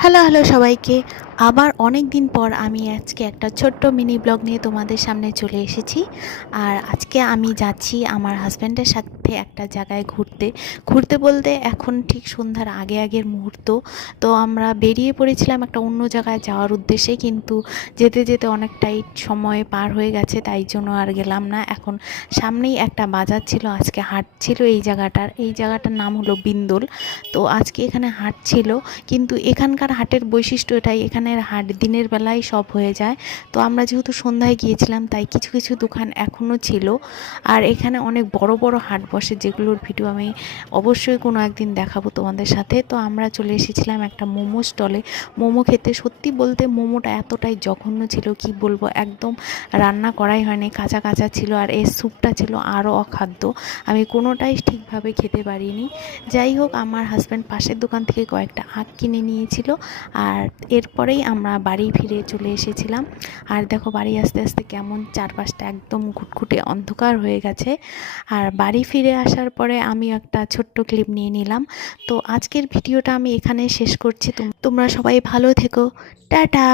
Hello hello সবাইকে। আবার অনেক দিন পর আমি আজকে একটা ছোট্ট মিনি ব্লগ নিয়ে তোমাদের সামনে চলে এসেছি। আর আজকে আমি যাচ্ছি আমার হাজব্যান্ডের সাথে একটা জায়গায় ঘুরতে। ঘুরতে বলতে এখন ঠিক সন্ধ্যার আগের মুহূর্ত। তো আমরা বেরিয়ে পড়েছিলাম একটা অন্য জায়গায় যাওয়ার উদ্দেশ্যে, কিন্তু যেতে যেতে অনেকটাই সময় পার হয়ে গেছে, তাই জন্য আর গেলাম না। এখন সামনেই একটা বাজার ছিল, আজকে হাট ছিল এই জায়গাটার নাম হলো বিন্দল। তো আজকে এখানে হাট ছিল, কিন্তু এখানকার হাটের বৈশিষ্ট্য এটাই, এখানের হাট দিনের বেলায় সব হয়ে যায়। তো আমরা যেহেতু সন্ধ্যায় গিয়েছিলাম তাই কিছু কিছু দোকান এখনও ছিল। আর এখানে অনেক বড় বড় হাট বসে, যেগুলোর ভিডিও আমি অবশ্যই কোনো একদিন দেখাবো তোমাদের সাথে। তো আমরা চলে এসেছিলাম একটা মোমো স্টলে মোমো খেতে। সত্যি বলতে মোমোটা এতটাই জঘন্য ছিল, কি বলবো, একদম রান্না করাই হয়নি, কাঁচা কাঁচা ছিল। আর এর স্যুপটা ছিল আরও অখাদ্য, আমি কোনোটাই ঠিকভাবে খেতে পারিনি। যাই হোক, আমার হাজব্যান্ড পাশের দোকান থেকে কয়েকটা আখ কিনে নিয়েছিল, আর এরপরেই আমরা বাড়ি ফিরে চলে এসেছিলাম। আর দেখো বাড়ি আসতে আসতে কেমন চারপাশটা একদম ঘুটঘুটে অন্ধকার হয়ে গেছে। আর বাড়ি ফিরে আসার পরে আমি একটা ছোট্ট ক্লিপ নিয়ে নিলাম। তো আজকের ভিডিওটা আমি এখানে শেষ করছি। তোমরা সবাই ভালো থেকো। টাটা।